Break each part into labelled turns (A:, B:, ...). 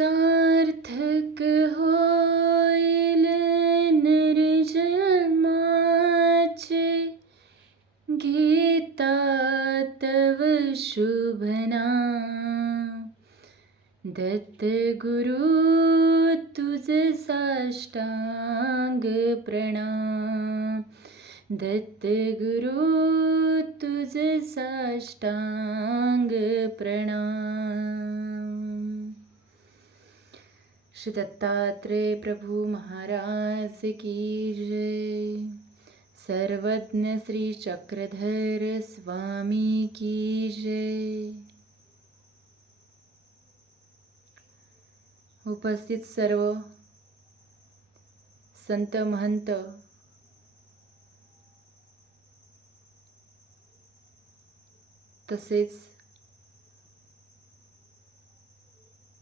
A: सार्थक होईल निर्जन्माचे गीता तव शुभना दत्त गुरु तुझ साष्टांग प्रणाम. दत्त गुरु तुझ साष्टांग प्रणाम. श्री दत्तात्रेय प्रभु महाराज की जय। सर्वज्ञ श्री चक्रधर स्वामी की जय। उपस्थित सर्व संत महंत तसेच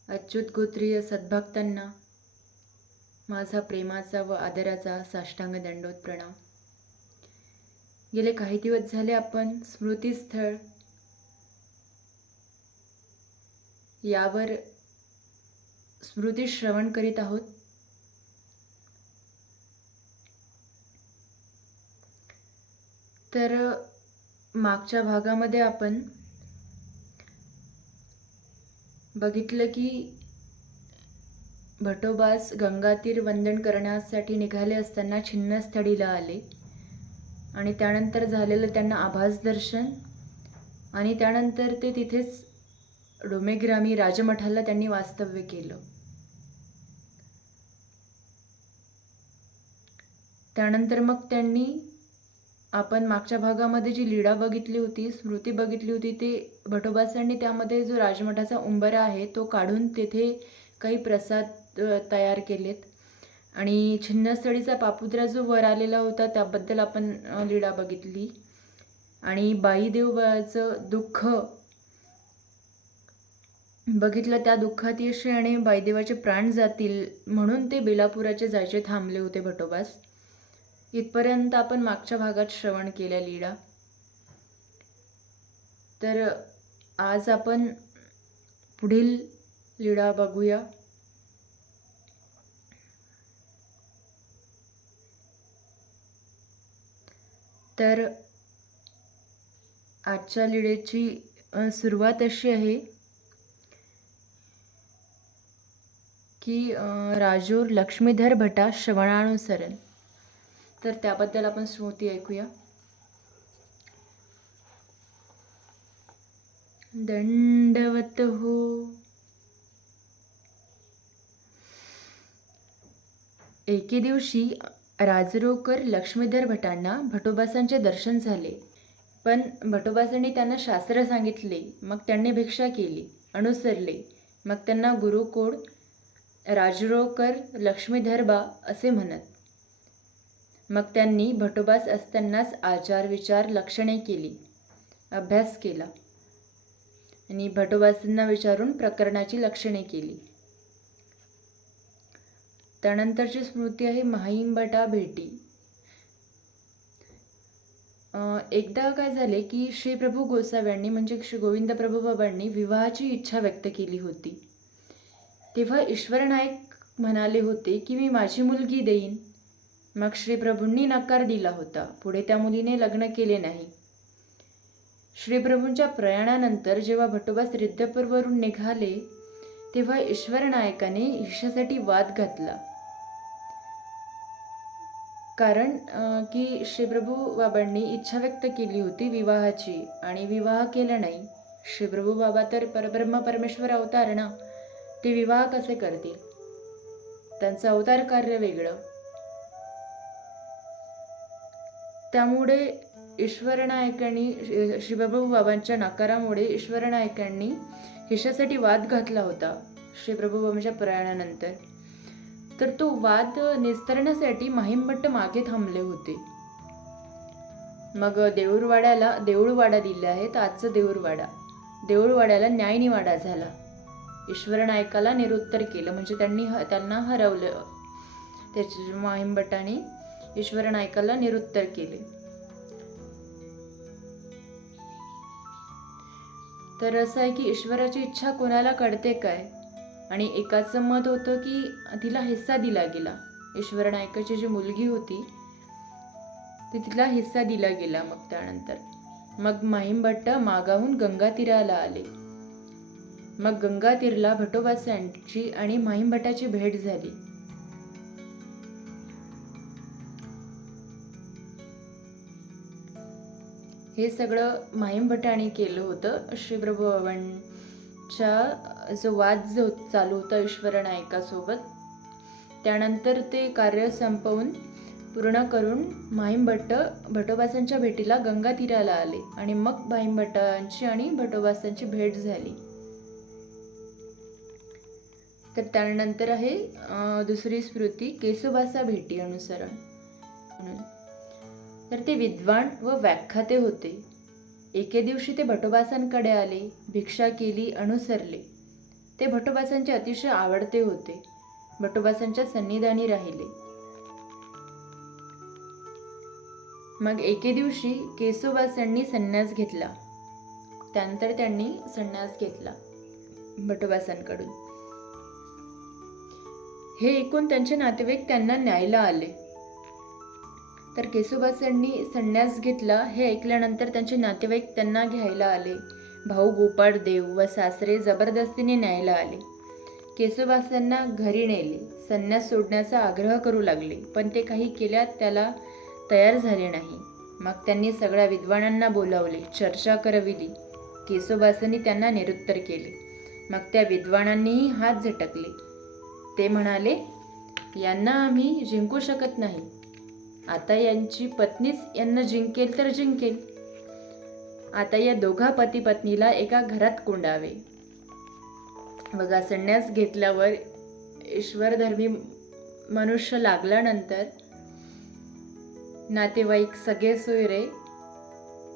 A: अच्युत गोत्रीय सद्भक्तांना माझा प्रेमाचा व आदराचा साष्टांग दंडोत प्रणाम. गेले काही दिवस झाले आपण स्मृतीस्थळ यावर स्मृती श्रवण करीत आहोत. तर मागच्या भागामध्ये आपण बघितलं की भटोबास गंगातीर वंदन करण्यासाठी निघाले असताना छिन्नस्थळीला आले आणि त्यानंतर झालेलं त्यांना आभास दर्शन आणि त्यानंतर ते तिथेच डोमेग्रामी राजमठाला त्यांनी वास्तव्य केलं. त्यानंतर मग त्यांनी आपण मागच्या भागामध्ये जी लीडा बघितली होती स्मृती बघितली होती ते भटोबासांनी त्यामध्ये जो राजमठाचा उंबरा आहे तो काढून तेथे काही प्रसाद तयार केलेत. आणि छिन्नस्थळीचा पापुद्रा जो वर आलेला होता त्याबद्दल आपण लीडा लीळा बघितली. आणि बाईदेवाचं दुःख बघितलं त्या दुःखात यश आणि बाईदेवाचे प्राण जातील म्हणून ते बेलापुराचे जायचे थांबले होते भटोबास. इथपर्यंत आपण मागच्या भागात श्रवण केल्या लीळा. तर आज आपण पुढील लीळा बघूया. तर आजच्या लीळेची सुरुवात अशी आहे की राजूर लक्ष्मीधर भटा श्रवणानुसरण. तर त्याबद्दल आपण स्मृती ऐकूया. दंडवत हो. एके दिवशी राजरोकर लक्ष्मीधर भटांना भटोबासांचे दर्शन झाले. पण भटोबासांनी त्यांना शास्त्र सांगितले. मग त्यांनी भिक्षा केली अनुसरले. मग त्यांना गुरुकोड राजरोकर लक्ष्मीधरबा असे म्हणत. मग त्यांनी भटोबास असतानाच आचार विचार लक्षणे केली. अभ्यास केला. आणि भटोबासांना विचारून प्रकरणाची लक्षणे केली. त्यानंतरची स्मृती आहे माहीमभटा भेटी. एकदा काय झाले की श्री प्रभू गोसाव्यांनी म्हणजे श्री गोविंद प्रभू बाबांनी विवाहाची इच्छा व्यक्त केली होती. तेव्हा ईश्वर नाईक म्हणाले होते की मी माझी मुलगी देईन. मग श्रीप्रभूंनी नकार दिला होता. पुढे त्या मुलीने लग्न केले नाही. श्रीप्रभूंच्या प्रयाणानंतर जेव्हा भटोबास रिद्धपूरवरून निघाले तेव्हा ईश्वर नायकाने ईशासाठी वाद घातला. कारण की श्रीप्रभू बाबांनी इच्छा व्यक्त केली होती विवाहाची आणि विवाह केला नाही. श्रीप्रभू बाबा तर परब्रह्म परमेश्वर अवतार ना ते विवाह कसे करतील? त्यांचं अवतार कार्य वेगळं. त्यामुळे ईश्वरनायकांनी श्रीप्रभू बाबांच्या नकारामुळे ईश्वरनायकांनी हिशासाठी वाद घातला होता श्रीप्रभू बाबांच्या प्रयाणानंतर. तर तो वाद निस्तरण्यासाठी माहीमभट्ट मागे थांबले होते. मग देऊरवाड्याला देऊळवाडा दिले आहेत आजचं देऊरवाडा देऊळवाड्याला न्यायनिवाडा झाला. ईश्वरनायकाला निरुत्तर केलं म्हणजे त्यांनी ह त्यांना हरवलं. त्याच्या माहीमभट्टाने ईश्वर नायकाला निरुत्तर केले. तर असं आहे की ईश्वराची इच्छा कोणाला कळते काय? आणि एकाचं मत होतं की तिला हिस्सा दिला गेला. ईश्वर नायकाची जी मुलगी होती ती तिला हिस्सा दिला गेला मग त्यानंतर. मग माहीमभट्ट मागाहून गंगा तीराला आले. मग गंगा तीरला भटोबासांची आणि माहीमभट्टाची भेट झाली. हे सगळं माहीमभट्टाने केलं होतं. श्रीप्रभू च्या जो वाद जो चालू होता ईश्वर नायकासोबत त्यानंतर ते कार्य संपवून पूर्ण करून माहीमभट्ट भटोबासांच्या भेटीला गंगा तीराला आले आणि मग माहीमभट्टांची आणि भटोबासांची भेट झाली. तर त्यानंतर आहे दुसरी स्मृती केसोबासा भेटी अनुसरण म्हणून तर ते विद्वान व व्याख्याते होते. एके दिवशी ते भटोबासांकडे आले भिक्षा केली अनुसरले. ते भटोबासांचे अतिशय आवडते होते. भटोबासांच्या सन्निधानी राहिले. मग एके दिवशी केसोबासांनी संन्यास घेतला. त्यानंतर त्यांनी संन्यास घेतला भटोबासांकडून. हे ऐकून त्यांचे नातेवाईक त्यांना न्यायला आले. तर केसुबासांनी संन्यास घेतला हे ऐकल्यानंतर त्यांचे नातेवाईक त्यांना घ्यायला आले. भाऊ गोपाळ देव व सासरे जबरदस्तीने न्यायला आले. केसोबासांना घरी नेले. संन्यास सोडण्याचा आग्रह करू लागले पण ते काही केल्यात त्याला तयार झाले नाही. मग त्यांनी सगळ्या विद्वानांना बोलावले चर्चा करविली. केसोबासांनी त्यांना निरुत्तर केले. मग त्या विद्वानांनीही हात झटकले. ते म्हणाले यांना आम्ही जिंकू शकत नाही. आता यांची पत्नीच यांना जिंकेल तर जिंकेल. आता या दोघा पती पत्नीला एका घरात कोंडावे. बघा संन्यास घेतल्यावर ईश्वरधर्मी मनुष्य लागल्यानंतर नातेवाईक सगळे सोयरे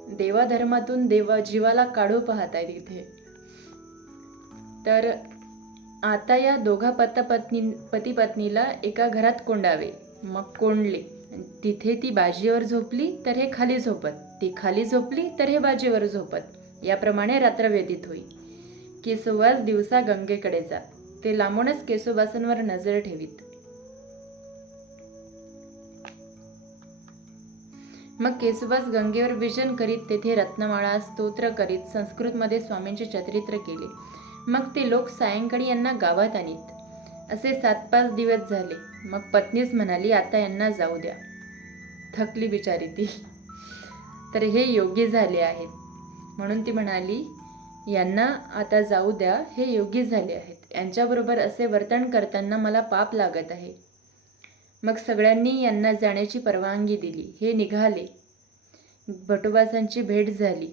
A: देवाधर्मातून देवा जीवाला काढू पाहत आहेत इथे. तर आता या दोघा पत्ता पत्नी पती पत्नीला एका घरात कोंडावे. मग कोंडले. तिथे ती बाजीवर झोपली तर हे खाली झोपत. ती खाली झोपली तर हे बाजीवर झोपत. याप्रमाणे रात्र व्यतीत होई. केसोबास दिवसा गंगेकडे जात. ते लांबूनच केसोबासांवर नजर ठेवीत. मग केसुबास गंगेवर विजन करीत तेथे रत्नमाळा स्तोत्र करीत संस्कृतमध्ये स्वामींचे चरित्र केले. मग ते लोक सायंकाळी यांना गावात आणीत. असे सात पाच दिवस झाले. मग पत्नीच म्हणाली आता यांना जाऊ द्या. थकली बिचारी ती. तर हे योग्य झाले आहेत. म्हणून ती म्हणाली यांना आता जाऊ द्या हे योग्य झाले आहेत. यांच्याबरोबर असे वर्तन करताना मला पाप लागत आहे. मग सगळ्यांनी यांना जाण्याची परवानगी दिली. हे निघाले. भटोबासांची भेट झाली.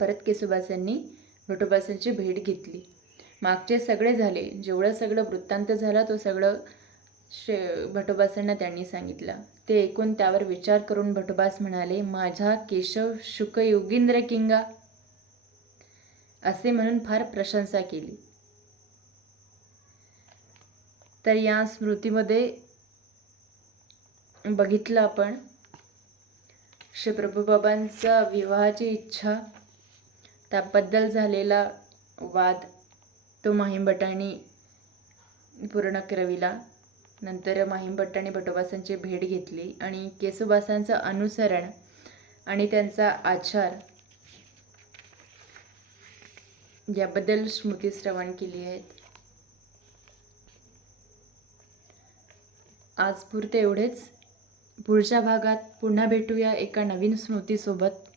A: परत केसुबासांनी भटोबासांची भेट घेतली. मागचे सगळे झाले. जेवढं सगळं वृत्तांत झाला तो सगळं शे भटोबासांना त्यांनी सांगितलं. ते ऐकून त्यावर विचार करून भटोबास म्हणाले माझा केशव शुक योगींद्र किंगा. असे म्हणून फार प्रशंसा केली. तर या स्मृतीमध्ये बघितलं आपण श्री प्रभूबाबांचा विवाहाची इच्छा त्याबद्दल झालेला वाद तो माहीमभटांनी पूर्ण करविला नंतर माहीमभट्टाने भटोबासांची भेट घेतली आणि केसुबासांचं अनुसरण आणि त्यांचा आचार याबद्दल स्मृती श्रवण केली आहेत. आजपुरते एवढेच. पुढच्या भागात पुन्हा भेटूया एका नवीन स्मृतीसोबत.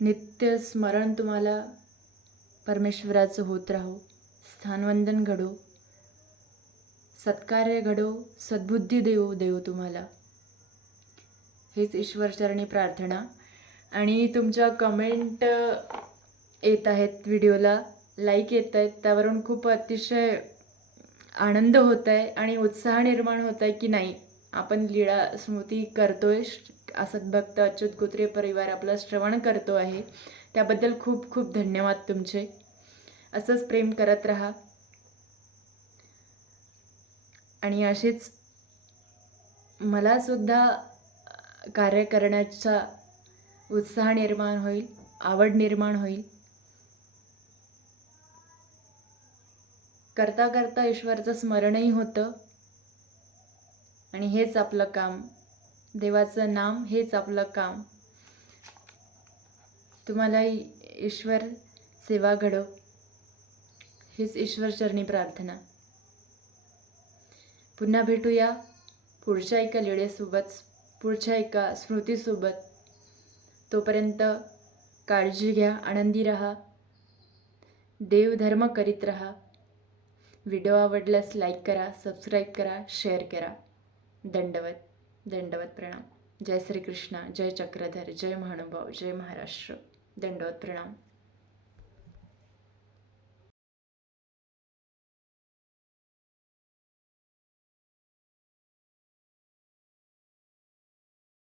A: नित्य स्मरण तुम्हाला परमेश्वराचं होत राहो. स्थानवंदन घडो. सत्कार्य घडो. सद्बुद्धी देऊ देव तुम्हाला. हेच ईश्वरचरणी प्रार्थना. आणि तुमच्या कमेंट येत आहेत व्हिडिओला. लाईक येत आहेत. त्यावरून खूप अतिशय आनंद होत आहे आणि उत्साह निर्माण होत आहे की नाही. आपण लीळा स्मृती करतो आहे भक्त अच्युत कुत्रे परिवार आपला श्रवण करतो आहे. त्याबद्दल खूप खूप धन्यवाद तुमचे. असंच प्रेम करत राहा. आणि असेच मलासुद्धा कार्य करण्याचा उत्साह निर्माण होईल आवड निर्माण होईल. करता करता ईश्वरचं स्मरणही होतं. आणि हेच आपलं काम. देवाचं नाम हेच आपलं काम. तुम्हालाही ईश्वर सेवा घडो. हीच ईश्वरचरणी प्रार्थना. पुन्हा भेटूया पुढच्या एका लिडेसोबत पुढच्या एका स्मृतीसोबत. तोपर्यंत काळजी घ्या आनंदी राहा. देवधर्म करीत राहा. व्हिडिओ आवडल्यास लाईक करा सबस्क्राईब करा शेअर करा. दंडवत दंडवत प्रणाम. जय श्रीकृष्ण जय चक्रधर जय महानुभाव जय महाराष्ट्र. दंडवत प्रणाम.